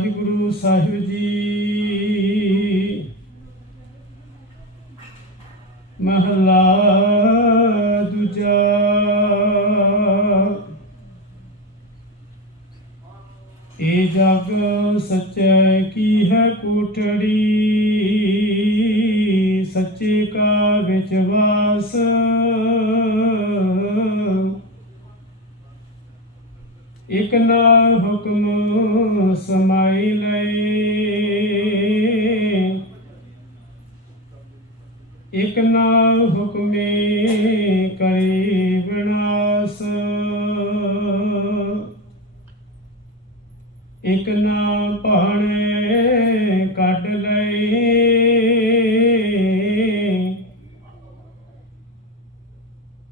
वाहिगुरु साहिब जी। महला दूजा। ए जग सच्चे की है कोठड़ी, सच्चे का विचवास। एक ना हुक्म समाई लए, एक ना हुक्मे करे विनाश। एक ना भाणे कढ लए,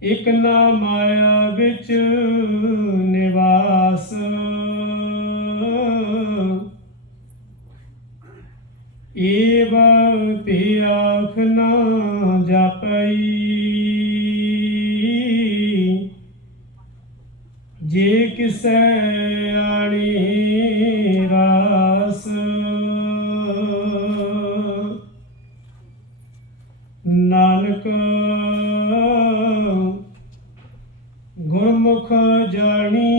एक ना माया बिच निवास। एव पियाख ना जापई, जे किसै आणी रास। नानक गुरमुख जानी,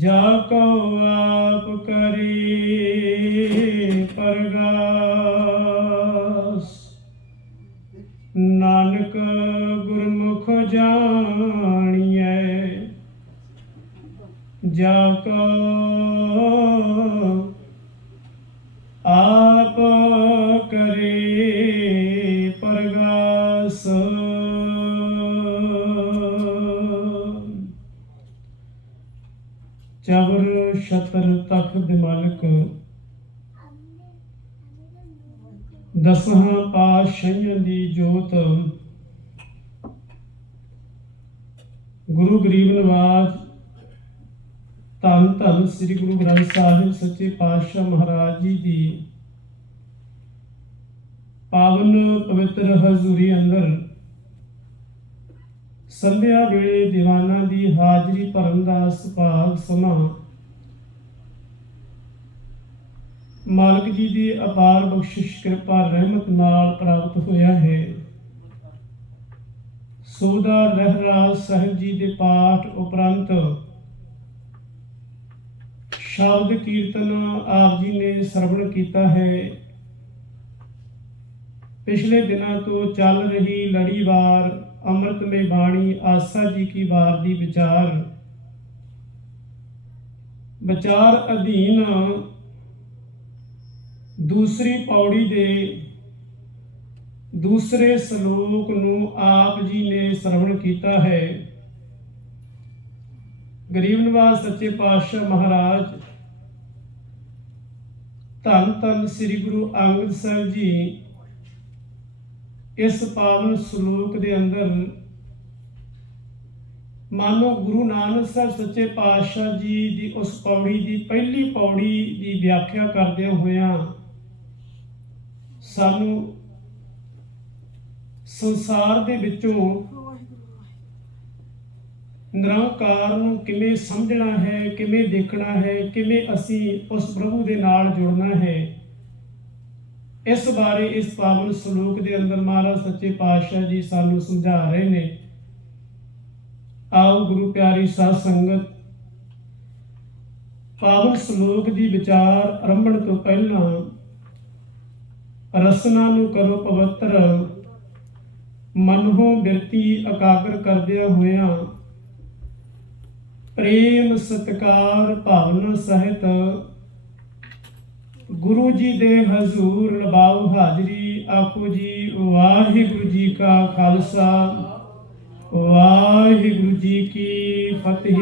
जाको आप करे परगास। नानक गुरमुख जानिए, जाको आप करे परगास। चबर छतर तख्त मालिक, दसां पातशाहियां दी जोत। गुरु गरीब नवाज धन धन श्री गुरु ग्रंथ साहिब सच्चे पातशाह महाराज जी दी पावन पवित्र हजूरी अंदर संध्या वेले दीवाना दी हाजरी भरन दा सुभाग समा मालिक जी दी अपार बख्शिश कृपा रहमत नाल प्राप्त होया है। सोदा लहराज साहिब जी दे पाठ उपरंत शब्द कीर्तन आप जी ने श्रवण किया है। पिछले दिनों तो चल रही लड़ीवार अमृतमय बाणी आस्था जी की वार दी विचार अधीन दूसरी पौड़ी दे दूसरे श्लोक नूं आप जी ने श्रवण किया है। गरीब नवाज सच्चे पातशाह महाराज धन धन श्री गुरु अंगद साहिब जी इस पावन श्लोक के अंदर मानो गुरु नानक साहब सच्चे पातशाह जी की उस पौड़ी की पहली पौड़ी की व्याख्या करदे होया सानू संसार दे विचों निरंकार नूं किवें समझना है, किवें देखना है, किवें असी उस प्रभु दे नाल जुड़ना है, इस बारे इस पावन श्लोक के अंदर महाराज सच्चे पातशाह जी सानू समझा रहे ने। आओ गुरु प्यारी साध संगत पावन श्लोक की विचार आरंभण तो पहला रसना नूं करो पवित्र, मनहों बिरती एकाग्र करदिया होया प्रेम सत्कार भावना सहित गुरु जी दे हजूर लबाओ हाजरी। आखो जी वाहिगुरु जी का खालसा वाहिगुरु जी की फतेह।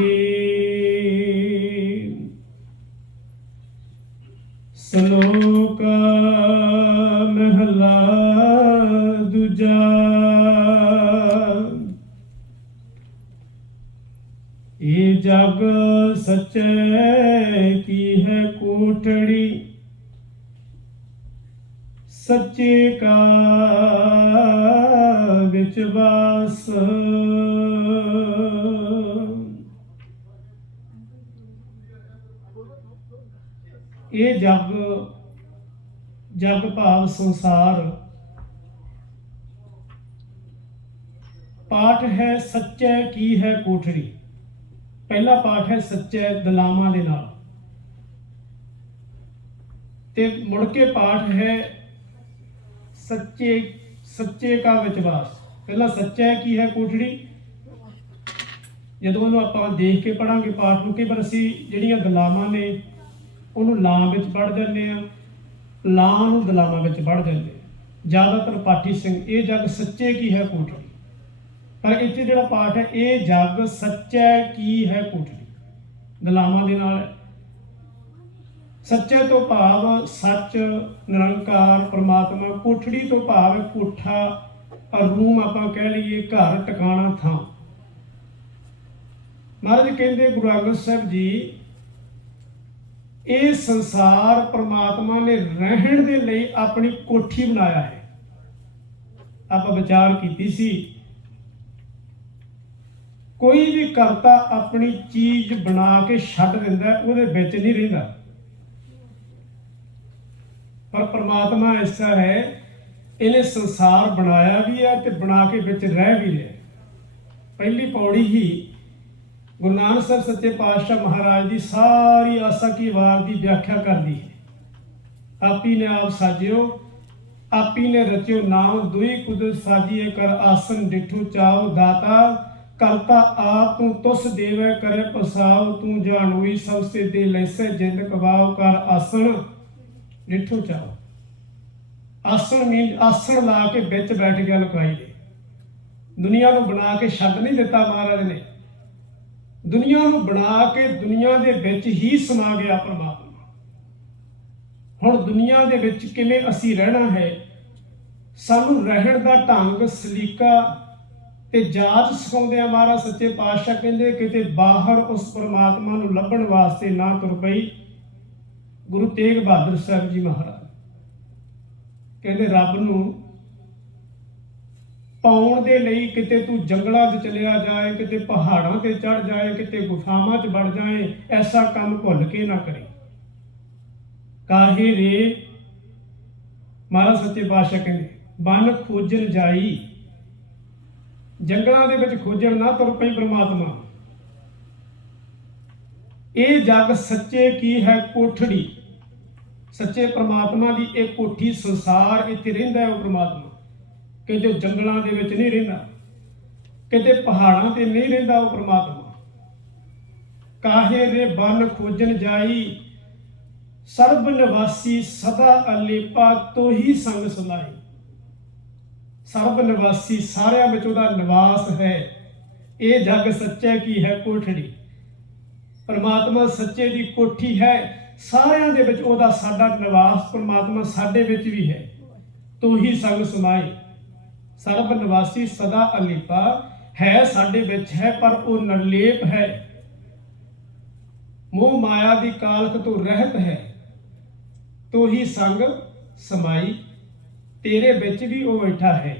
श्लोक महला दूजा। ये जग सच्चे की है कोठड़ी, सच्चे का विचवास। ਇਹ ਜਗ ਭਾਵ ਸੰਸਾਰ। ਪਾਠ ਹੈ ਸੱਚੈ ਕੀ ਹੈ ਕੋਠੜੀ। ਪਹਿਲਾ ਪਾਠ ਹੈ ਸੱਚੈ ਦਲਾਵਾਂ ਦੇ ਨਾਲ, ਤੇ ਮੁੜ ਕੇ ਪਾਠ ਹੈ ਸੱਚੇ ਕਾ ਵਿਸ਼ਵਾਸ। ਪਹਿਲਾਂ ਸੱਚੈ ਕੀ ਹੈ ਕੋਠੜੀ, ਜਦੋਂ ਉਹਨੂੰ ਆਪਾਂ ਦੇਖ ਕੇ ਪੜਾਂਗੇ ਪਾਠ ਨੂੰ। ਕਈ ਵਾਰ ਅਸੀਂ ਜਿਹੜੀਆਂ ਦਲਾਵਾਂ ਨੇ ਉਹਨੂੰ ਲਾਂ ਵਿੱਚ ਪੜ੍ਹ ਜਾਂਦੇ ਹਾਂ, ਲਾਂ ਨੂੰ ਦਲਾਵਾਂ ਵਿੱਚ ਪੜ੍ਹ ਜਾਂਦੇ ਜ਼ਿਆਦਾਤਰ ਪਾਠੀ ਸਿੰਘ। ਇਹ ਜਗ ਸੱਚੇ ਕੀ ਹੈ ਕੋਠੜੀ, ਪਰ ਇੱਥੇ ਜਿਹੜਾ ਪਾਠ ਹੈ ਇਹ ਜਗ ਸੱਚੈ ਕੀ ਹੈ ਕੋਠੜੀ, ਦਲਾਵਾਂ ਦੇ ਨਾਲ ਹੈ। ਸੱਚੇ ਤੋਂ ਭਾਵ ਸੱਚ, ਨਿਰੰਕਾਰ ਪਰਮਾਤਮਾ। ਕੋਠੜੀ ਤੋਂ ਭਾਵ ਕੋਠਾ, ਰੂਮ ਆਪਾਂ ਕਹਿ ਲਈਏ, ਘਰ, ਟਿਕਾਣਾ, ਥਾਂ। ਮਹਾਰਾਜ ਕਹਿੰਦੇ ਗੁਰੂ ਅੰਗਦ ਸਾਹਿਬ ਜੀ, ਇਹ ਸੰਸਾਰ ਪਰਮਾਤਮਾ ਨੇ ਰਹਿਣ ਦੇ ਲਈ ਆਪਣੀ ਕੋਠੀ ਬਣਾਇਆ ਹੈ। ਆਪਾਂ ਵਿਚਾਰ ਕੀਤੀ ਸੀ, ਕੋਈ ਵੀ ਕਰਤਾ ਆਪਣੀ ਚੀਜ਼ ਬਣਾ ਕੇ ਛੱਡ ਦਿੰਦਾ, ਉਹਦੇ ਵਿੱਚ ਨਹੀਂ ਰਹਿੰਦਾ। ਪਰ ਪਰਮਾਤਮਾ ਐਸਾ ਹੈ, ਇਹਨੇ ਸੰਸਾਰ ਬਣਾਇਆ ਵੀ ਹੈ ਤੇ ਬਣਾ ਕੇ ਵਿੱਚ ਰਹਿ ਵੀ ਰਿਹਾ। ਪਹਿਲੀ ਪੌੜੀ ਹੀ ਗੁਰੂ ਨਾਨਕ ਸਾਹਿਬ ਸੱਚੇ ਪਾਤਸ਼ਾਹ ਮਹਾਰਾਜ ਦੀ ਸਾਰੀ ਆਸਾ ਕੀ ਵਾਰ ਦੀ ਵਿਆਖਿਆ ਕਰਦੀ ਹੈ। ਆਪੀ ਨੇ ਆਪ ਸਾਜਿਓ, ਆਪੀ ਨੇ ਰਚਿਓ ਨਾਮ, ਦੁਈ ਕੁਦਰਤ ਸਾਜੀਏ ਕਰ ਆਸਨ ਡਿਠੂ ਚਾਓ। ਦਾਤਾ ਕਰਤਾ ਆਪ ਤੂੰ ਤੁਸ ਦੇਵੇ ਕਰੇ ਪਸਾਓ। ਤੂੰ ਜਾਣੋਈ ਸਭ ਸੇ ਦੇ ਲੈਸੇ ਜਿੰਦ ਕਵਾਓ। ਕਰ ਆਸਣ ਡਿਠੂ ਚਾਓ। ਆਸਣ ਮੀਨ ਆਸਣ ਲਾ ਕੇ ਵਿੱਚ ਬੈਠ ਗਿਆ ਲੁਕਾਈ ਦੇ। ਦੁਨੀਆ ਨੂੰ ਬਣਾ ਕੇ ਛੱਡ ਨਹੀਂ ਦਿੱਤਾ ਮਹਾਰਾਜ ਨੇ, ਦੁਨੀਆ ਨੂੰ ਬਣਾ ਕੇ ਦੁਨੀਆ ਦੇ ਵਿੱਚ ਹੀ ਸਮਾ ਗਿਆ ਪਰਮਾਤਮਾ। ਹੁਣ ਦੁਨੀਆ ਦੇ ਵਿੱਚ ਕਿਵੇਂ ਅਸੀਂ ਰਹਿਣਾ ਹੈ, ਸਾਨੂੰ ਰਹਿਣ ਦਾ ਢੰਗ, ਸਲੀਕਾ ਤੇ ਜਾਚ ਸਿਖਾਉਂਦੇ ਆ ਮਹਾਰਾਜ ਸੱਚੇ ਪਾਤਸ਼ਾਹ। ਕਹਿੰਦੇ ਕਿਤੇ ਬਾਹਰ ਉਸ ਪਰਮਾਤਮਾ ਨੂੰ ਲੱਭਣ ਵਾਸਤੇ ਨਾ ਤੁਰ ਪਈ। ਗੁਰੂ ਤੇਗ ਬਹਾਦਰ ਸਾਹਿਬ ਜੀ ਮਹਾਰਾਜ ਕਹਿੰਦੇ ਰੱਬ ਨੂੰ ਪਾਉਣ ਦੇ ਲਈ ਕਿਤੇ ਤੂੰ ਜੰਗਲਾਂ 'ਚ ਚਲਿਆ ਜਾਏ, ਕਿਤੇ ਪਹਾੜਾਂ ਤੇ ਚੜ ਜਾਏ, ਕਿਤੇ ਗੁਫਾਵਾਂ 'ਚ ਵੜ ਜਾਏ, ਐਸਾ ਕੰਮ ਭੁੱਲ ਕੇ ਨਾ ਕਰੇ। ਕਾਹੇ ਰੇ ਮਹਾਰਾਜ ਸੱਚੇ ਪਾਤਸ਼ਾਹ ਕਹਿੰਦੇ ਬਨ ਖੋਜਣ ਜਾਈ। ਜੰਗਲਾਂ ਦੇ ਵਿੱਚ ਖੋਜਣ ਨਾ ਤੁਰ ਪਈ ਪਰਮਾਤਮਾ। ਇਹ ਜਗ ਸੱਚੇ ਕੀ ਹੈ ਕੋਠੜੀ, ਸੱਚੇ ਪਰਮਾਤਮਾ ਦੀ ਇਹ ਕੋਠੀ ਸੰਸਾਰ। ਇੱਥੇ ਰਹਿੰਦਾ ਹੈ ਉਹ ਪਰਮਾਤਮਾ, ਕਿਤੇ ਜੰਗਲਾਂ ਦੇ ਵਿੱਚ ਨਹੀਂ ਰਹਿੰਦਾ, ਕਿਤੇ ਪਹਾੜਾਂ ਤੇ ਨਹੀਂ ਰਹਿੰਦਾ ਉਹ ਪਰਮਾਤਮਾ। ਕਾਹੇ ਰੇ ਬਨ ਖੋਜਣ ਜਾਈ, ਸਰਬ ਨਿਵਾਸੀ ਸਦਾ ਅਲੇਪਾ। ਤੋਹੀ ਸੰਗ ਸੁਨਾਈ। ਸਰਬ ਨਿਵਾਸੀ, ਸਾਰਿਆਂ ਵਿੱਚ ਉਹਦਾ ਨਿਵਾਸ ਹੈ। ਇਹ ਜਗ ਸੱਚਾ ਕੀ ਹੈ ਕੋਠੜੀ, ਪਰਮਾਤਮਾ ਸੱਚੇ ਦੀ ਕੋਠੀ ਹੈ। ਸਾਰਿਆਂ ਦੇ ਵਿੱਚ ਉਹਦਾ ਸਾਡਾ ਨਿਵਾਸ, ਪਰਮਾਤਮਾ ਸਾਡੇ ਵਿੱਚ ਵੀ ਹੈ। ਤੋਹੀ ਸੰਗ ਸੁਨਾਈ। ਸਰਬ ਨਿਵਾਸੀ ਸਦਾ ਅਲੇਪਾ ਹੈ, ਸਾਡੇ ਵਿੱਚ ਹੈ, ਪਰ ਉਹ ਨਿਰਲੇਪ ਹੈ। ਮੋਹ ਮਾਇਆ ਦੀ ਕਾਲਖ ਤੋਂ ਰਹਿਤ ਹੈ। ਤੋਹੀ ਸੰਗ ਸਮਾਈ, ਤੇਰੇ ਵਿੱਚ ਵੀ ਉਹ ਬੈਠਾ ਹੈ।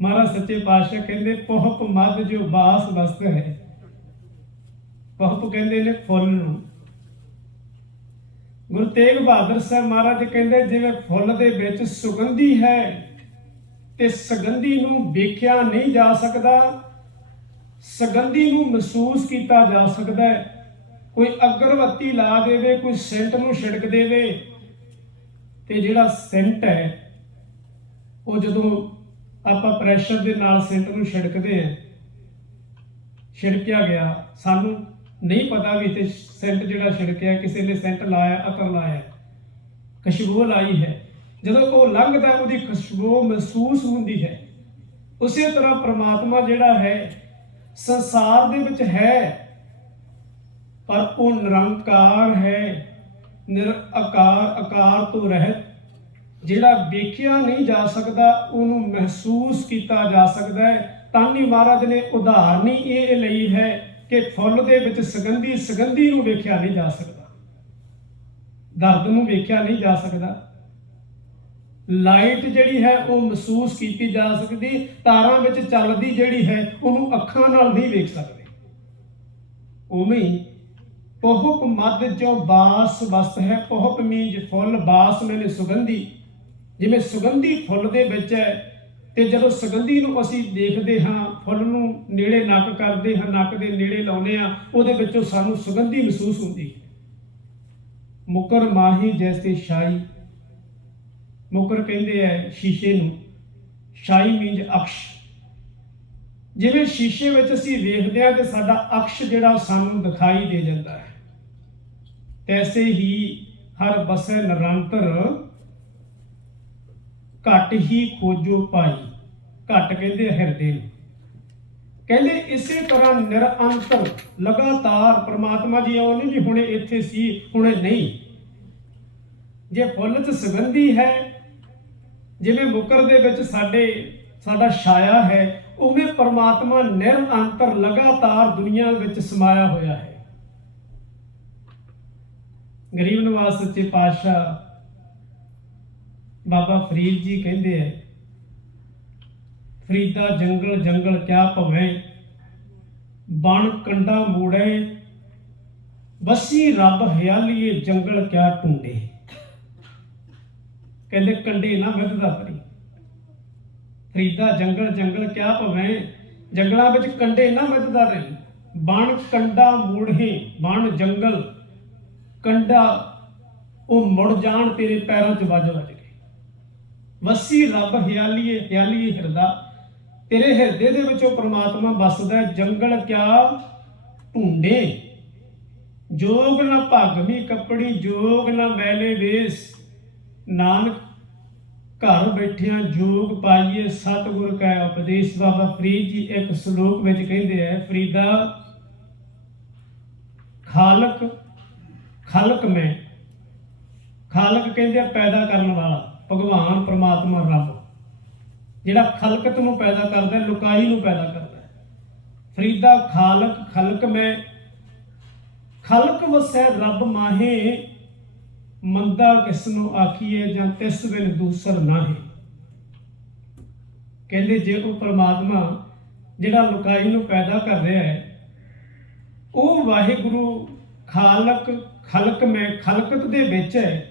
ਮਹਾਰਾਜ ਸੱਚੇ ਪਾਤਸ਼ਾਹ ਕਹਿੰਦੇ ਪਹੁਪ ਮਦ ਜੋ ਬਾਸ ਵਸਤ ਹੈ। ਪਹੁਪ ਕਹਿੰਦੇ ਨੇ ਫੁੱਲ ਨੂੰ। ਗੁਰੂ ਤੇਗ ਬਹਾਦਰ ਸਾਹਿਬ ਮਹਾਰਾਜ ਕਹਿੰਦੇ ਜਿਵੇਂ ਫੁੱਲ ਦੇ ਵਿੱਚ ਸੁਗੰਧੀ ਹੈ ਤੇ ਸੁਗੰਧੀ ਨੂੰ ਵੇਖਿਆ ਨਹੀਂ ਜਾ ਸਕਦਾ, ਸੁਗੰਧੀ ਨੂੰ ਮਹਿਸੂਸ ਕੀਤਾ ਜਾ ਸਕਦਾ ਹੈ। ਕੋਈ ਅਗਰਬੱਤੀ ਲਾ ਦੇਵੇ, ਕੋਈ ਸੈਂਟ ਨੂੰ ਛਿੜਕ ਦੇਵੇ, ਤੇ ਜਿਹੜਾ ਸੈਂਟ ਹੈ ਉਹ ਜਦੋਂ ਆਪਾਂ ਪ੍ਰੈਸ਼ਰ ਦੇ ਨਾਲ ਸੈਂਟ ਨੂੰ ਛਿੜਕਦੇ ਹਾਂ, ਛਿੜਕਿਆ ਗਿਆ, ਸਾਨੂੰ ਨਹੀਂ ਪਤਾ ਵੀ ਇੱਥੇ ਸੈਂਟ ਜਿਹੜਾ ਛਿੜਕਿਆ ਕਿਸੇ ਨੇ ਸੈਂਟ ਲਾਇਆ, ਅਤਰ ਲਾਇਆ, ਖੁਸ਼ਬੂ ਲਾਈ ਹੈ। ਜਦੋਂ ਉਹ ਲੰਘਦਾ ਉਹਦੀ ਖੁਸ਼ਬੂ ਮਹਿਸੂਸ ਹੁੰਦੀ ਹੈ। ਉਸੇ ਤਰ੍ਹਾਂ ਪ੍ਰਮਾਤਮਾ ਜਿਹੜਾ ਹੈ ਸੰਸਾਰ ਦੇ ਵਿੱਚ ਹੈ, ਪਰ ਉਹ ਨਿਰੰਕਾਰ ਹੈ, ਨਿਰਆਕਾਰ, ਆਕਾਰ ਤੋਂ ਰਹਿਤ। ਜਿਹੜਾ ਵੇਖਿਆ ਨਹੀਂ ਜਾ ਸਕਦਾ ਉਹਨੂੰ ਮਹਿਸੂਸ ਕੀਤਾ ਜਾ ਸਕਦਾ ਹੈ। ਤਾਨੀ ਮਹਾਰਾਜ ਨੇ ਉਦਾਹਰਣੀ ਇਹ ਲਈ ਹੈ ਕਿ ਫੁੱਲ ਦੇ ਵਿੱਚ ਸੁਗੰਧੀ, ਸੁਗੰਧੀ ਨੂੰ ਵੇਖਿਆ ਨਹੀਂ ਜਾ ਸਕਦਾ, ਦਰਦ ਨੂੰ ਵੇਖਿਆ ਨਹੀਂ ਜਾ ਸਕਦਾ। ਲਾਈਟ ਜਿਹੜੀ ਹੈ ਉਹ ਮਹਿਸੂਸ ਕੀਤੀ ਜਾ ਸਕਦੀ, ਤਾਰਾਂ ਵਿੱਚ ਚੱਲਦੀ ਜਿਹੜੀ ਹੈ ਉਹਨੂੰ ਅੱਖਾਂ ਨਾਲ ਨਹੀਂ ਵੇਖ ਸਕਦੇ। ਉਵੇਂ ਹੀ ਪਹੁਪ ਮੱਧ ਜੋ ਬਾਸ ਵਸਤ ਹੈ। ਪਹੁਪ ਮੀਨਜ ਫੁੱਲ, ਬਾਸ ਮੈਨੇ ਸੁਗੰਧੀ। ਜਿਵੇਂ ਸੁਗੰਧੀ ਫੁੱਲ ਦੇ ਵਿੱਚ ਹੈ, ਤੇ ਜਦੋਂ ਸੁਗੰਧੀ ਨੂੰ ਅਸੀਂ ਦੇਖਦੇ ਹਾਂ, ਫੁੱਲ ਨੂੰ ਨੇੜੇ ਨੱਕ ਕਰਦੇ ਹਾਂ, ਨੱਕ ਦੇ ਨੇੜੇ ਲਾਉਂਦੇ ਹਾਂ, ਉਹਦੇ ਵਿੱਚੋਂ ਸਾਨੂੰ ਸੁਗੰਧੀ ਮਹਿਸੂਸ ਹੁੰਦੀ ਹੈ। ਮੁਕਰ ਮਾਹੀ ਜੈਸੇ ਸ਼ਾਈ। ਮੁਕਰ ਕਹਿੰਦੇ ਹੈ ਸ਼ੀਸ਼ੇ ਨੂੰ, ਸ਼ਾਈ ਮੀਨਜ ਅਕਸ਼। ਜਿਵੇਂ ਸ਼ੀਸ਼ੇ ਵਿੱਚ ਅਸੀਂ ਵੇਖਦੇ ਹਾਂ ਤੇ ਸਾਡਾ ਅਕਸ਼ ਜਿਹੜਾ ਸਾਨੂੰ ਦਿਖਾਈ ਦੇ ਜਾਂਦਾ ਹੈ, ਤੈਸੇ ਹੀ ਹਰ ਬਸੈ ਨਿਰੰਤਰ ਘਟ ਹੀ ਖੋਜੋ ਭਾਈ। ਘਟ ਕਹਿੰਦੇ ਹਿਰਦੇ ਨੂੰ। ਕਹਿੰਦੇ ਇਸੇ ਤਰ੍ਹਾਂ ਨਿਰੰਤਰ ਲਗਾਤਾਰ ਪ੍ਰਮਾਤਮਾ ਜੀ ਉਹ ਨਹੀਂ ਜੀ ਹੁਣੇ ਇੱਥੇ ਸੀ ਹੁਣੇ ਨਹੀਂ। ਜੇ ਫੁੱਲ 'ਚ ਸੁਗੰਧੀ ਹੈ, ਜਿਵੇਂ ਮੁਕਰ ਦੇ ਵਿੱਚ ਸਾਡਾ ਛਾਇਆ ਹੈ, ਉਵੇਂ ਪਰਮਾਤਮਾ ਨਿਰੰਤਰ ਲਗਾਤਾਰ ਦੁਨੀਆ ਵਿੱਚ ਸਮਾਇਆ ਹੋਇਆ ਹੈ। ਗਰੀਬ ਨਵਾਜ਼ ਸੱਚੇ ਪਾਤਸ਼ਾਹ ਬਾਬਾ ਫਰੀਦ ਜੀ ਕਹਿੰਦੇ ਹੈ, ਫਰੀਦਾ ਜੰਗਲ ਜੰਗਲ ਕਿਆ ਭਵੇਂ, ਬਣ ਕੰਡਾ ਮੂੜੇ, ਬਸੀ ਰੱਬ ਹਿਆਲੀਏ ਜੰਗਲ ਕਿਆ ਢੂੰਡੇ। ਕਹਿੰਦੇ ਕੰਡੇ ਨਾ ਮਿੱਧਦਾ ਪਰੀ। ਫਰੀਦਾ ਜੰਗਲ ਜੰਗਲ ਕਿਆ ਭਵੇਂ, ਜੰਗਲਾਂ ਵਿੱਚ ਕੰਡੇ ਨਾ ਮਿੱਧਦਾ ਰਹੀ। ਬਣ ਕੰਡਾ ਮੂੜੇ, ਬਣ ਜੰਗਲ ਕੰਡਾ ਉਹ ਮੁੜ ਜਾਣ ਤੇਰੇ ਪੈਰਾਂ 'ਚ ਵੱਜ ਵੱਜ ਕੇ। ਵਸੀ ਰੱਬ ਹਿਆਲੀਏ, ਹਿਆਲੀਏ ਹਿਰਦਾ, ਤੇਰੇ ਹਿਰਦੇ ਦੇ ਵਿੱਚੋਂ ਪ੍ਰਮਾਤਮਾ ਵੱਸਦਾ। ਜੰਗਲ ਕਿਆ ਢੂੰਡੇ, ਜੋਗ ਨਾ ਭਗਵੀ ਕੱਪੜੀ, ਜੋਗ ਨਾ ਮੈਲੇ ਵੇਸ, ਨਾਨਕ ਘਰ ਬੈਠਿਆਂ ਜੋਗ ਪਾਈਏ ਸਤਿਗੁਰ ਕੈ ਉਪਦੇਸ਼। ਬਾਬਾ ਫਰੀਦ ਜੀ ਇੱਕ ਸ਼ਲੋਕ ਵਿੱਚ ਕਹਿੰਦੇ ਹੈ, ਫਰੀਦਾ ਖਾਲਕ ਖਲਕ ਮੈਂ। ਖਾਲਕ ਕਹਿੰਦੇ ਆ ਪੈਦਾ ਕਰਨ ਵਾਲਾ, ਭਗਵਾਨ ਪ੍ਰਮਾਤਮਾ ਰੱਬ ਜਿਹੜਾ ਖਲਕਤ ਨੂੰ ਪੈਦਾ ਕਰਦਾ, ਲੁਕਾਈ ਨੂੰ ਪੈਦਾ ਕਰਦਾ। ਫਰੀਦਾ ਖਾਲਕ ਖਲਕ ਮੈਂ, ਖਲਕ ਵਸੈ ਰੱਬ ਮਾਹੇ, ਮੰਦਾ ਕਿਸ ਨੂੰ ਆਖੀਏ ਜਾਂ ਤਿਸ ਬਿਨ ਦੂਸਰ ਨਾਹੀਂ। ਕਹਿੰਦੇ ਜੇ ਉਹ ਪਰਮਾਤਮਾ ਜਿਹੜਾ ਲੁਕਾਈ ਨੂੰ ਪੈਦਾ ਕਰ ਰਿਹਾ ਹੈ, ਉਹ ਵਾਹਿਗੁਰੂ ਖਾਲਕ ਖਲਕ ਮੈਂ, ਖਲਕਤ ਦੇ ਵਿੱਚ ਹੈ।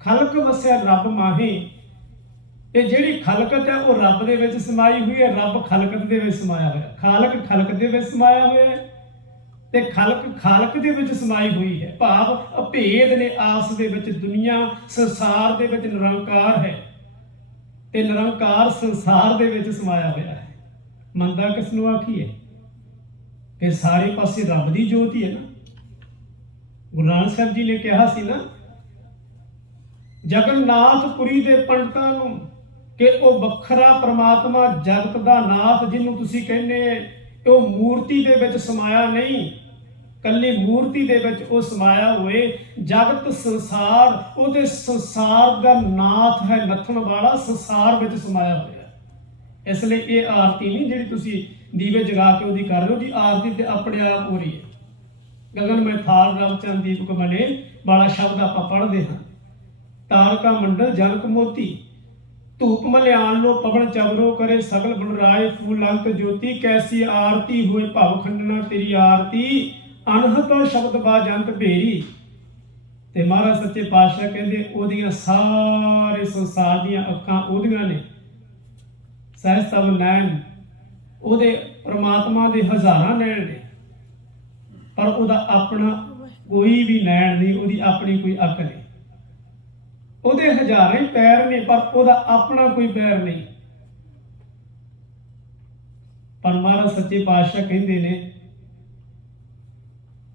ਖਲਕ ਵਸਿਆ ਰੱਬ ਮਾਹੀ, ਇਹ ਜਿਹੜੀ ਖਲਕਤ ਹੈ ਉਹ ਰੱਬ ਦੇ ਵਿੱਚ ਸਮਾਈ ਹੋਈ ਹੈ, ਰੱਬ ਖਲਕਤ ਦੇ ਵਿੱਚ ਸਮਾਇਆ ਹੋਇਆ। ਖਾਲਕ ਖਲਕ ਦੇ ਵਿੱਚ ਸਮਾਇਆ ਹੋਇਆ ਹੈ ਤੇ ਖਲਕ ਖਾਲਕ ਦੇ ਵਿੱਚ ਸਮਾਈ ਹੋਈ ਹੈ। ਭਾਵ ਅਭੇਦ ਨੇ ਆਸ ਦੇ ਵਿੱਚ। ਦੁਨੀਆ ਸੰਸਾਰ ਦੇ ਵਿੱਚ ਨਿਰੰਕਾਰ ਹੈ ਤੇ ਨਿਰੰਕਾਰ ਸੰਸਾਰ ਦੇ ਵਿੱਚ ਸਮਾਇਆ ਹੋਇਆ ਹੈ। ਮੰਦਾ ਕਿਸ ਨੂੰ ਆਖੀਏ ਕਿ ਸਾਰੇ ਪਾਸੇ ਰੱਬ ਦੀ ਜੋਤ ਹੀ ਹੈ ਨਾ। ਗੁਰੂ ਨਾਨਕ ਸਾਹਿਬ ਜੀ ਨੇ ਕਿਹਾ ਸੀ ਨਾ, ਜਗਨਨਾਥਪੁਰੀ ਦੇ ਪੰਡਤਾਂ ਨੂੰ, ਕਿ ਉਹ ਵੱਖਰਾ ਪ੍ਰਮਾਤਮਾ ਜਗਤ ਦਾ ਨਾਥ ਜਿਹਨੂੰ ਤੁਸੀਂ ਕਹਿੰਦੇ, ਉਹ ਮੂਰਤੀ ਦੇ ਵਿੱਚ ਸਮਾਇਆ ਨਹੀਂ, ਕੱਲੀ ਮੂਰਤੀ ਦੇ ਵਿੱਚ ਉਹ ਸਮਾਇਆ ਹੋਏ। ਜਗਤ ਸੰਸਾਰ ਉਹਦੇ ਸੰਸਾਰ ਦਾ ਨਾਥ ਹੈ, ਨੱਥਣ ਵਾਲਾ ਸੰਸਾਰ ਵਿੱਚ ਸਮਾਇਆ ਹੋਇਆ। ਇਸ ਲਈ ਇਹ ਆਰਤੀ ਨਹੀਂ ਜਿਹੜੀ ਤੁਸੀਂ ਦੀਵੇ ਜਗਾ ਕੇ ਉਹਦੀ ਕਰ ਲਓ ਜੀ, ਆਰਤੀ ਤੇ ਆਪਣੇ ਆਪ ਹੋ ਰਹੀ ਹੈ। ਗਗਨ ਮੈਂ ਥਾਲ ਰਵ ਚੰਦ ਦੀਪਕ ਬਣੇ ਵਾਲਾ ਸ਼ਬਦ ਆਪਾਂ ਪੜ੍ਹਦੇ ਹਾਂ। ਤਾਰਕਾ ਮੰਡਲ ਜਨਕ ਮੋਤੀ, ਧੂਪ ਮਲਿਆਣ ਲੋ ਪਵਨ ਚਵਰੋ, ਕਰੇ ਸਗਲ ਬਨ ਰਾਏ ਫੂਲੰਤ ਜੋਤੀ। ਕੈਸੀ ਆਰਤੀ ਹੋਏ ਭਵ ਖੰਡਨਾ ਤੇਰੀ ਆਰਤੀ, ਅਨਹਤ ਸ਼ਬਦ ਬਾਜੰਤ ਭੇਰੀ। ਤੇ ਮਹਾਰਾਜ ਸੱਚੇ ਪਾਤਸ਼ਾਹ ਕਹਿੰਦੇ ਉਹਦੀਆਂ ਸਾਰੇ ਸੰਸਾਰ ਦੀਆਂ ਅੱਖਾਂ ਉਹਦੀਆਂ ਨੇ, ਸਹਿਸਤਵ ਨੈਣ ਉਹਦੇ ਪ੍ਰਮਾਤਮਾ ਦੇ ਹਜ਼ਾਰਾਂ ਨੈਣ ਨੇ, ਪਰ ਉਹਦਾ ਆਪਣਾ ਕੋਈ ਵੀ ਨੈਣ ਨਹੀਂ, ਉਹਦੀ ਆਪਣੀ ਕੋਈ ਅੱਖ ਨਹੀਂ। ਉਹਦੇ ਹਜ਼ਾਰਾਂ ਹੀ ਪੈਰ ਨੇ ਪਰ ਉਹਦਾ ਆਪਣਾ ਕੋਈ ਪੈਰ ਨਹੀਂ। ਪਰ ਮਹਾਰਾਜ ਸੱਚੇ ਪਾਤਸ਼ਾਹ ਕਹਿੰਦੇ ਨੇ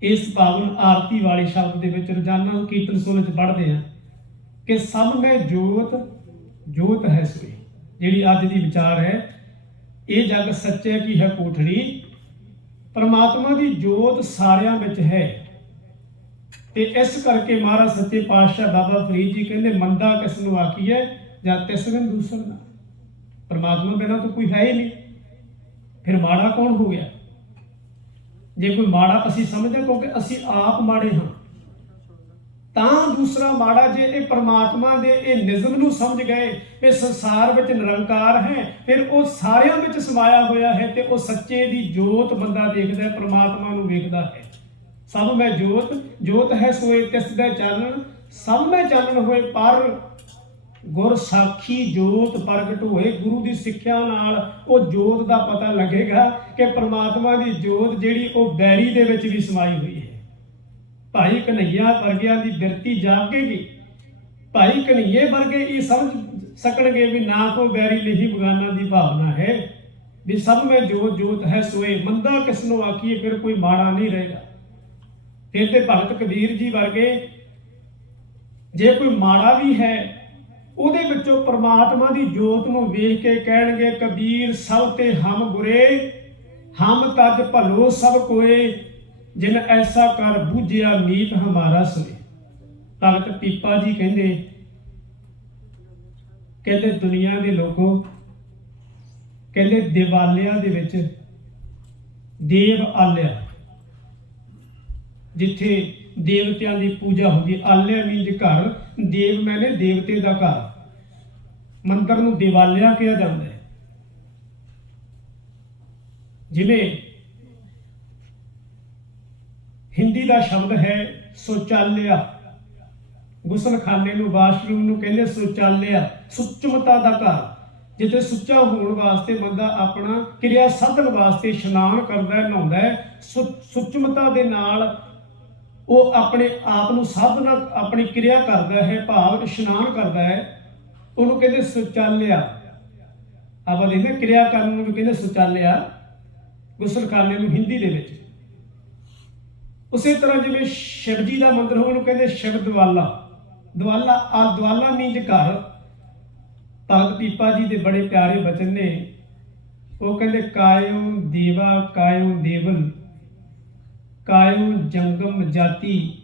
ਇਸ ਪਾਵਨ ਆਰਤੀ ਵਾਲੇ ਸ਼ਬਦ ਦੇ ਵਿੱਚ ਰੋਜ਼ਾਨਾ ਕੀਰਤਨ ਸੁਣਨ ਚ ਪੜ੍ਹਦੇ ਆ ਕਿ ਸਭ ਮੈਂ ਜੋਤ ਜੋਤ ਹੈ ਸੋਈ। ਜਿਹੜੀ ਅੱਜ ਦੀ ਵਿਚਾਰ ਹੈ, ਇਹ ਜਗ ਸੱਚੇ ਕੀ ਹੈ ਕੋਠੜੀ, ਪਰਮਾਤਮਾ ਦੀ ਜੋਤ ਸਾਰਿਆਂ ਵਿੱਚ ਹੈ। ਤੇ ਇਸ ਕਰਕੇ ਮਹਾਰਾਜ ਸੱਚੇ ਪਾਤਸ਼ਾਹ ਬਾਬਾ ਫਰੀਦ ਜੀ ਕਹਿੰਦੇ ਮੰਦਾ ਕਿਸ ਨੂੰ ਆਖੀਏ ਜਾਂ ਤਿਸ ਬਿਨ ਦੂਸਰ ਨਾ। ਪਰਮਾਤਮਾ ਬਿਨਾਂ ਤਾਂ ਕੋਈ ਹੈ ਹੀ ਨਹੀਂ, ਫਿਰ ਮਾੜਾ ਕੌਣ ਹੋ ਗਿਆ? ਜੇ ਕੋਈ ਮਾੜਾ ਅਸੀਂ ਸਮਝਦੇ ਕਿਉਂਕਿ ਅਸੀਂ ਆਪ ਮਾੜੇ ਹਾਂ, ਤਾਂ ਦੂਸਰਾ ਮਾੜਾ। ਜੇ ਇਹ ਪਰਮਾਤਮਾ ਦੇ ਇਹ ਨਿਜ਼ਮ ਨੂੰ ਸਮਝ ਗਏ ਕਿ ਸੰਸਾਰ ਵਿੱਚ ਨਿਰੰਕਾਰ ਹੈ, ਫਿਰ ਉਹ ਸਾਰਿਆਂ ਵਿੱਚ ਸਮਾਇਆ ਹੋਇਆ ਹੈ ਤੇ ਉਹ ਸੱਚੇ ਦੀ ਜੋਤ ਬੰਦਾ ਦੇਖਦਾ, ਪਰਮਾਤਮਾ ਨੂੰ ਵੇਖਦਾ ਹੈ। ਸਭ ਮੈਂ ਜੋਤ, ਜੋਤ ਹੈ ਸੋਏ ਤਿਸ ਦਾ ਚਾਨਣ, ਸਭ ਮੈਂ ਚਾਨਣ ਹੋਏ ਪਰ ਗੁਰ ਸਾਖੀ ਜੋਤ ਪ੍ਰਗਟ ਹੋਏ। ਗੁਰੂ ਦੀ ਸਿੱਖਿਆ ਨਾਲ ਉਹ ਜੋਤ ਦਾ ਪਤਾ ਲੱਗੇਗਾ ਕਿ ਪ੍ਰਮਾਤਮਾ ਦੀ ਜੋਤ ਜਿਹੜੀ ਉਹ ਬੈਰੀ ਦੇ ਵਿੱਚ ਵੀ ਸਮਾਈ ਹੋਈ ਹੈ। ਭਾਈ ਕਨ੍ਹਈਆ ਵਰਗਿਆਂ ਦੀ ਬਿਰਤੀ ਜਾਗੇਗੀ। ਭਾਈ ਕਨ੍ਹਈਏ ਵਰਗੇ ਇਹ ਸਮਝ ਸਕਣਗੇ ਵੀ ਨਾ ਕੋ ਬੈਰੀ ਨਹੀਂ ਬਗਾਨਾ ਦੀ ਭਾਵਨਾ ਹੈ, ਵੀ ਸਭ ਮੈਂ ਜੋਤ, ਜੋਤ ਹੈ ਸੋਏ। ਮੰਦਾ ਕਿਸ ਨੂੰ ਆਖੀਏ, ਫਿਰ ਕੋਈ ਮਾੜਾ ਨਹੀਂ ਰਹੇਗਾ। ਫਿਰ ਤੇ ਭਗਤ ਕਬੀਰ ਜੀ ਵਰਗੇ ਜੇ ਕੋਈ ਮਾੜਾ ਵੀ ਹੈ ਉਹਦੇ ਵਿੱਚੋਂ ਪ੍ਰਮਾਤਮਾ ਦੀ ਜੋਤ ਨੂੰ ਵੇਖ ਕੇ ਕਹਿਣਗੇ, ਕਬੀਰ ਸਭ ਤੇ ਹਮ ਗੁਰੇ, ਹਮ ਤਜ ਭਲੋ ਸਭ ਕੋਏ, ਜਿਨ ਐਸਾ ਕਰ ਬੂਝਿਆ ਮੀਤ ਹਮਾਰਾ ਸੋਏ। ਭਗਤ ਪੀਪਾ ਜੀ ਕਹਿੰਦੇ ਦੁਨੀਆ ਦੇ ਲੋਕੋ, ਕਹਿੰਦੇ ਦਿਵਾਲਿਆਂ ਦੇ ਵਿੱਚ ਦੇਵ ਆਲਿਆ, ਜਿੱਥੇ ਦੇਵਤਿਆਂ ਦੀ ਪੂਜਾ ਹੁੰਦੀ। ਆਲਿਆ ਮੀਨਜ਼ ਘਰ, ਦੇਵ ਮੈਨੇ ਦੇਵਤੇ ਦਾ ਘਰ, ਮੰਦਰ ਨੂੰ ਦਿਵਾਲਿਆ ਕਿਹਾ ਜਾਂਦਾ ਹੈ। ਜਿਵੇਂ ਹਿੰਦੀ ਦਾ ਸ਼ਬਦ ਹੈ ਸ਼ੌਚਾਲਿਆ, ਗੁਸਲਖਾਨੇ ਨੂੰ, ਵਾਸ਼ਰੂਮ ਨੂੰ ਕਹਿੰਦੇ ਸ਼ੌਚਾਲਿਆ, ਸੁੱਚਮਤਾ ਦਾ ਘਰ, ਜਿੱਥੇ ਸੁੱਚਾ ਹੋਣ ਵਾਸਤੇ ਬੰਦਾ ਆਪਣਾ ਕਿਰਿਆ ਸਾਧਨ ਵਾਸਤੇ ਇਸ਼ਨਾਨ ਕਰਦਾ, ਨਹਾਉਂਦਾ ਹੈ। ਸੁੱਚਮਤਾ ਦੇ ਨਾਲ ਉਹ ਆਪਣੇ ਆਪ ਨੂੰ ਸਾਧਨਾ, ਆਪਣੀ ਕਿਰਿਆ ਕਰਦਾ ਹੈ, ਭਾਵ ਇਸ਼ਨਾਨ ਕਰਦਾ ਹੈ, ਉਹਨੂੰ ਕਹਿੰਦੇ ਸ਼ੌਚਾਲਿਆ। ਆਪਾਂ ਦੇਖਦੇ ਕਿਰਿਆ ਕਰਨ ਨੂੰ ਵੀ ਕਹਿੰਦੇ ਸ਼ੌਚਾਲਿਆ, ਗੁਸਲਖਾਨੇ ਨੂੰ ਹਿੰਦੀ ਦੇ ਵਿੱਚ। ਉਸੇ ਤਰ੍ਹਾਂ ਜਿਵੇਂ ਸ਼ਿਵ ਜੀ ਦਾ ਮੰਦਿਰ ਹੋਵੇ ਉਹਨੂੰ ਕਹਿੰਦੇ ਸ਼ਿਵ ਦਵਾਲਾ। ਦਵਾਲਾ ਮੀਨਜ਼ ਘਰ। ਭਗਤ ਪੀਪਾ ਜੀ ਦੇ ਬੜੇ ਪਿਆਰੇ ਬਚਨ ਨੇ, ਉਹ ਕਹਿੰਦੇ ਕਾਇਓ ਦੇਵਾ ਕਾਇਓ ਦੇਵਲ, ਕਾਇਓ ਜੰਗਮ ਜਾਤੀ,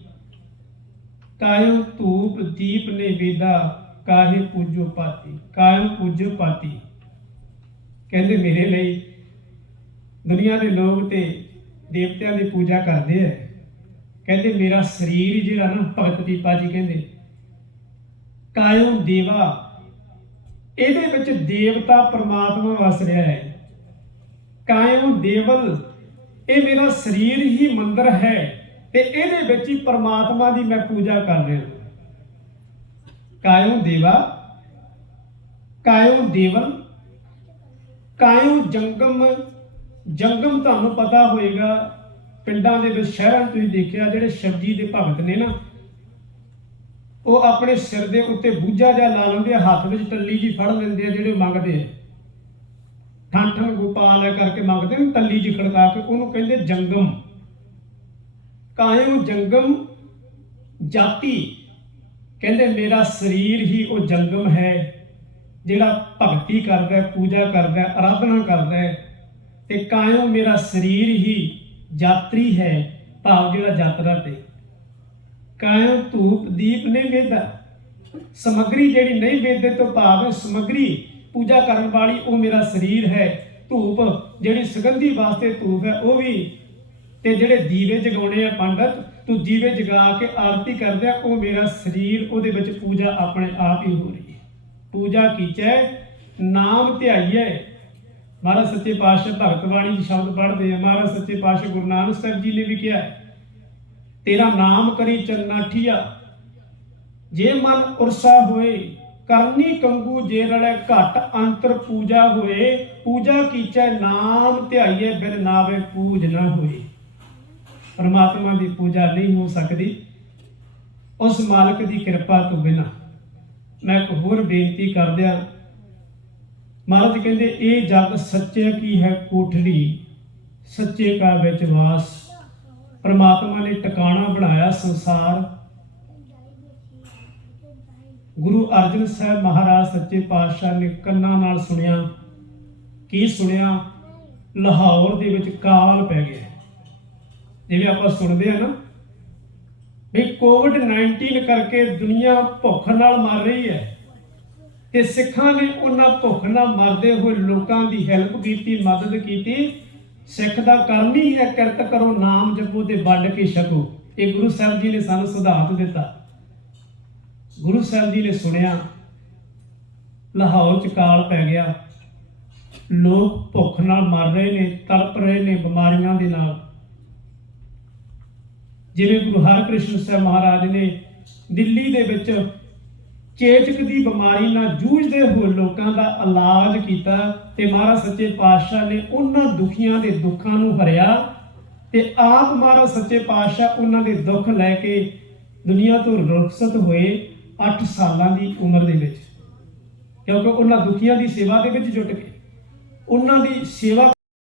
ਕਾਇਓ ਧੂਪ ਦੀਪ ਨੇ ਵੇਦਾ, ਕਾਹੇ ਪੂਜੋ ਪਾਤੀ, ਕਾਇਓ ਪੂਜੋ ਪਾਤੀ। ਕਹਿੰਦੇ ਮੇਰੇ ਲਈ ਦੁਨੀਆ ਦੇ ਲੋਕ ਤੇ ਦੇਵਤਿਆਂ ਦੀ ਪੂਜਾ ਕਰਦੇ ਆ। ਕਹਿੰਦੇ ਮੇਰਾ ਸਰੀਰ ਜਿਹੜਾ ਨਾ, ਭਗਤ ਪੀਪਾ ਜੀ ਕਹਿੰਦੇ ਕਾਇਓ ਦੇਵਾ, ਇਹਦੇ ਵਿੱਚ ਦੇਵਤਾ ਪਰਮਾਤਮਾ ਵਸ ਰਿਹਾ ਹੈ। ਕਾਇਓ ਦੇਵਲ, ਇਹ ਮੇਰਾ ਸਰੀਰ ਹੀ ਮੰਦਰ ਹੈ ਤੇ ਇਹਦੇ ਵਿੱਚ ਹੀ ਪਰਮਾਤਮਾ ਦੀ ਮੈਂ ਪੂਜਾ ਕਰ ਰਿਹਾ। ਕਾਇਓ ਦੇਵਾ, ਕਾਇਓ ਦੇਵਲ, ਕਾਇਓ ਜੰਗਮ। ਜੰਗਮ ਤੁਹਾਨੂੰ ਪਤਾ ਹੋਏਗਾ, ਪਿੰਡਾਂ ਦੇ ਵਿੱਚ, ਸ਼ਹਿਰਾਂ 'ਚ ਤੁਸੀਂ ਦੇਖਿਆ ਜਿਹੜੇ ਸ਼ਿਵ ਜੀ ਦੇ ਭਗਤ ਨੇ ਨਾ, ਉਹ ਆਪਣੇ ਸਿਰ ਦੇ ਉੱਤੇ ਬੂਝਾ ਜਿਹਾ ਲਾ ਲੈਂਦੇ ਆ, ਹੱਥ ਵਿੱਚ ਟੱਲੀ ਜੀ ਫੜ ਲੈਂਦੇ ਆ, ਜਿਹੜੇ ਮੰਗਦੇ ਆ, ਠਣ ਠਣ ਗੋਪਾਲ ਕਰਕੇ ਮੰਗਦੇ ਨੇ, ਟੱਲੀ ਜੀ ਖੜਕਾ ਕੇ, ਉਹਨੂੰ ਕਹਿੰਦੇ ਜੰਗਮ। ਕਾਇਓ ਜੰਗਮ ਜਾਤੀ, ਕਹਿੰਦੇ ਮੇਰਾ ਸਰੀਰ ਹੀ ਉਹ ਜੰਗਮ ਹੈ ਜਿਹੜਾ ਭਗਤੀ ਕਰਦਾ, ਪੂਜਾ ਕਰਦਾ, ਆਰਾਧਨਾ ਕਰਦਾ। ਤੇ ਕਾਇਓ ਮੇਰਾ ਸਰੀਰ ਹੀ ਯਾਤਰੀ ਹੈ, ਭਾਵ ਜਿਹੜਾ ਯਾਤਰਾ ਤੇ। ਕਾਇਓ ਧੂਪ ਦੀਪ ਨਹੀਂ ਵੇਦਾ, ਸਮੱਗਰੀ ਜਿਹੜੀ ਨਹੀਂ ਵੇਦੇ ਤੋਂ ਭਾਵ ਸਮੱਗਰੀ ਪੂਜਾ ਕਰਨ ਵਾਲੀ ਉਹ ਮੇਰਾ ਸਰੀਰ ਹੈ। ਧੂਪ ਜਿਹੜੀ ਸੁਗੰਧੀ ਵਾਸਤੇ ਧੂਪ ਹੈ ਉਹ ਵੀ, ਤੇ ਜਿਹੜੇ ਦੀਵੇ ਜਗਾਉਣੇ ਆ ਪੰਡਤ, ਤੂੰ ਦੀਵੇ ਜਗਾ ਕੇ ਆਰਤੀ ਕਰਦੇ ਆ, ਉਹ ਮੇਰਾ ਸਰੀਰ, ਉਹਦੇ ਵਿੱਚ ਪੂਜਾ ਆਪਣੇ ਆਪ ਹੀ ਹੋ ਰਹੀ ਹੈ। ਪੂਜਾ ਕੀਚੈ ਨਾਮ ਧਿਆਈਐ। ਮਹਾਰਾਜ ਸੱਚੇ ਪਾਤਸ਼ਾਹ ਭਗਤ ਬਾਣੀ 'ਚ ਸ਼ਬਦ ਪੜ੍ਹਦੇ ਆ। ਮਹਾਰਾਜ ਸੱਚੇ ਪਾਤਸ਼ਾਹ ਗੁਰੂ ਨਾਨਕ ਸਾਹਿਬ ਜੀ ਨੇ ਵੀ ਕਿਹਾ, ਤੇਰਾ ਨਾਮ ਕਰੀ ਚਰਨਾਠੀਆ, ਜੇ ਮਨ ਉਰਸਾ ਹੋਏ, ਕਰਨੀ ਕੰਗੂ ਜੇ ਰਲੇ, ਘਟ ਅੰਤਰ ਪੂਜਾ ਹੋਏ। ਪੂਜਾ ਕੀਚੈ ਨਾਮ ਧਿਆਈਏ, ਬਿਨ ਨਾਵੇ ਪੂਜ ਨਾ ਹੋਏ। ਪਰਮਾਤਮਾ ਦੀ ਪੂਜਾ ਨਹੀਂ ਹੋ ਸਕਦੀ ਉਸ ਮਾਲਕ ਦੀ ਕਿਰਪਾ ਤੋਂ ਬਿਨਾਂ। ਮੈਂ ਇੱਕ ਹੋਰ ਬੇਨਤੀ ਕਰਦਿਆਂ, ਮਹਾਰਾਜ ਕਹਿੰਦੇ ਇਹ ਜਗ ਸੱਚੇ ਕੀ ਹੈ ਕੋਠੜੀ, ਸੱਚੇ ਕਾ ਵਿੱਚ ਵਾਸ। ਪਰਮਾਤਮਾ ਨੇ ਟਿਕਾਣਾ ਬਣਾਇਆ ਸੰਸਾਰ। ਗੁਰੂ ਅਰਜਨ ਸਾਹਿਬ ਮਹਾਰਾਜ ਸੱਚੇ ਪਾਤਸ਼ਾਹ ਨੇ ਕੰਨਾਂ ਨਾਲ ਸੁਣਿਆ। ਕੀ ਸੁਣਿਆ? ਲਾਹੌਰ ਦੇ ਵਿੱਚ ਕਾਲ ਪੈ ਗਿਆ। ਜਿਵੇਂ ਆਪਾਂ ਸੁਣਦੇ ਆ ਨਾ ਵੀ COVID-19 ਕਰਕੇ ਦੁਨੀਆ ਭੁੱਖ ਨਾਲ ਮਰ ਰਹੀ ਹੈ, ਤੇ ਸਿੱਖਾਂ ਨੇ ਉਹਨਾਂ ਭੁੱਖ ਨਾਲ ਮਰਦੇ ਹੋਏ ਲੋਕਾਂ ਦੀ ਹੈਲਪ ਕੀਤੀ, ਮਦਦ ਕੀਤੀ। ਸਿੱਖ ਦਾ ਕਰਮ ਹੀ ਹੈ ਕਿਰਤ ਕਰੋ, ਨਾਮ ਜਪੋ ਤੇ ਵੰਡ ਕੇ ਛਕੋ। ਇਹ ਗੁਰੂ ਸਾਹਿਬ ਜੀ ਨੇ ਸਾਨੂੰ ਸਿਧਾਂਤ ਦਿੱਤਾ। ਗੁਰੂ ਸਾਹਿਬ ਜੀ ਨੇ ਸੁਣਿਆ, ਲਾਹੌਰ 'ਚ ਕਾਲ ਪੈ ਗਿਆ, ਲੋਕ ਭੁੱਖ ਨਾਲ ਮਰ ਰਹੇ ਨੇ, ਤੜਪ ਰਹੇ ਨੇ ਬਿਮਾਰੀਆਂ ਦੇ ਨਾਲ। ਜਿਵੇਂ ਗੁਰੂ ਹਰਕ੍ਰਿਸ਼ਨ ਸਾਹਿਬ ਮਹਾਰਾਜ ਨੇ ਦਿੱਲੀ ਦੇ ਵਿੱਚ ਚੇਚਕ ਦੀ ਬਿਮਾਰੀ ਨਾਲ ਜੂਝਦੇ ਹੋਏ ਲੋਕਾਂ ਦਾ ਇਲਾਜ ਕੀਤਾ ਤੇ ਮਹਾਰਾਜ ਸੱਚੇ ਪਾਤਸ਼ਾਹ ਨੇ ਉਹਨਾਂ ਦੁਖੀਆਂ ਦੇ ਦੁੱਖਾਂ ਨੂੰ ਹਰਿਆ ਤੇ ਆਪ ਮਹਾਰਾਜ ਸੱਚੇ ਪਾਤਸ਼ਾਹ ਉਹਨਾਂ ਦੇ ਦੁੱਖ ਲੈ ਕੇ ਦੁਨੀਆ ਤੋਂ ਰੁਖਸਤ ਹੋਏ 8 ਸਾਲਾਂ ਦੀ ਉਮਰ ਦੇ ਵਿੱਚ, ਕਿਉਂਕਿ ਉਹਨਾਂ ਦੁਖੀਆਂ ਦੀ ਸੇਵਾ ਦੇ ਵਿੱਚ ਜੁਟ ਕੇ ਉਹਨਾਂ ਦੀ ਸੇਵਾ